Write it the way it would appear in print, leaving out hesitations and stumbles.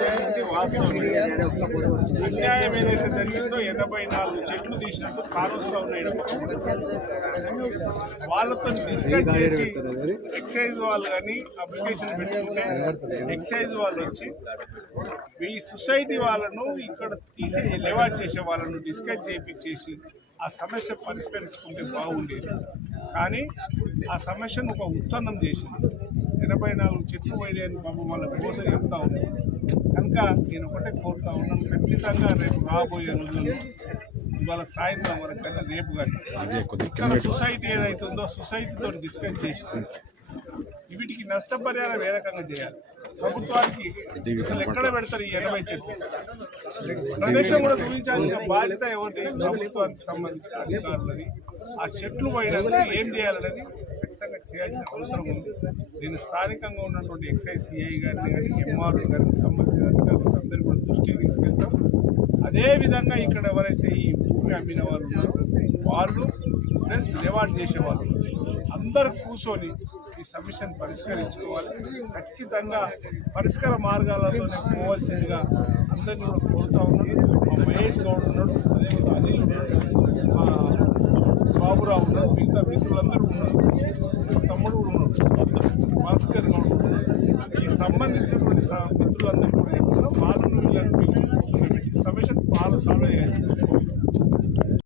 జరిగింది వాస్తవం. అన్యాయం ఏదైతే జరిగిందో 84 చెట్లు తీసినట్టు కారోస్లో ఉన్న వాళ్ళతో డిస్కస్ చేసి ఎక్సైజ్ వాళ్ళు కానీ అప్లికేషన్ పెట్టుకుంటే ఎక్సైజ్ వాళ్ళు వచ్చి ఈ సొసైటీ వాళ్ళను ఇక్కడ తీసే లెవాట్ చేసే వాళ్ళను డిస్కస్ చేయించేసి ఆ సమస్య పరిష్కరించుకుంటే బాగుండేది. కానీ ఆ సమస్యను ఒక ఉత్పన్నం చేసింది. 84 చెట్లు పోయినాయని పాపం వాళ్ళ కోసం చెప్తా ఉంది. కనుక నేను ఒకటే కోరుతా ఉన్నాను, ఖచ్చితంగా రేపు రాబోయే రోజుల్లో ఇవాళ సాయంత్రం వరకు కానీ రేపు కానీ ఇక్కడ సొసైటీ ఏదైతుందో సొసైటీతో డిస్కస్ చేసి వీటికి నష్టపరిహారం ఏ రకంగా చేయాలి, ప్రభుత్వానికి అసలు ఎక్కడ పెడతారు ఈ 80 చెట్లు, ప్రదేశం కూడా చూపించాల్సిన బాధ్యత ఎవరిది, ప్రభుత్వానికి సంబంధించిన అధికారులది. ఆ చెట్లు పోయినందుకు ఏం చేయాలనేది ఖచ్చితంగా చేయాల్సిన అవసరం ఉంది. నేను స్థానికంగా ఉన్నటువంటి ఎక్సైజ్ సిఐ గారిని కానీ ఎంఆర్ఓ గారికి సంబంధించిన అధికారులందరూ కూడా దృష్టికి తీసుకెళ్తాం. అదేవిధంగా ఇక్కడ ఎవరైతే ఈ భూమి అమ్మిన వాళ్ళు ఉన్నారో వాళ్ళు ప్లస్ రివార్డ్ చేసేవాళ్ళు అందరూ కూర్చొని ఈ సమస్యను పరిష్కరించుకోవాలి. ఖచ్చితంగా పరిష్కార మార్గాలలోనే పోవాల్సిందిగా అందరినీ కూడా కోరుతా ఉన్నాడు. మా మహేష్ గౌడ్ ఉన్నాడు, అనిల్ ఉన్నాడు, మా బాబురావు ఉన్నాడు, మిగతా మిత్రులందరూ ఉన్నారు, తమ్ముడు కూడా ఉన్నాడు, భాస్కర్ గౌడ్ ఉన్నాడు. ఈ సంబంధించినటువంటి మిత్రులందరూ కూడా వాళ్ళను వీళ్ళని పిలిచి కూర్చొని సమస్యను సాల్వ్ చేయాల్సింది.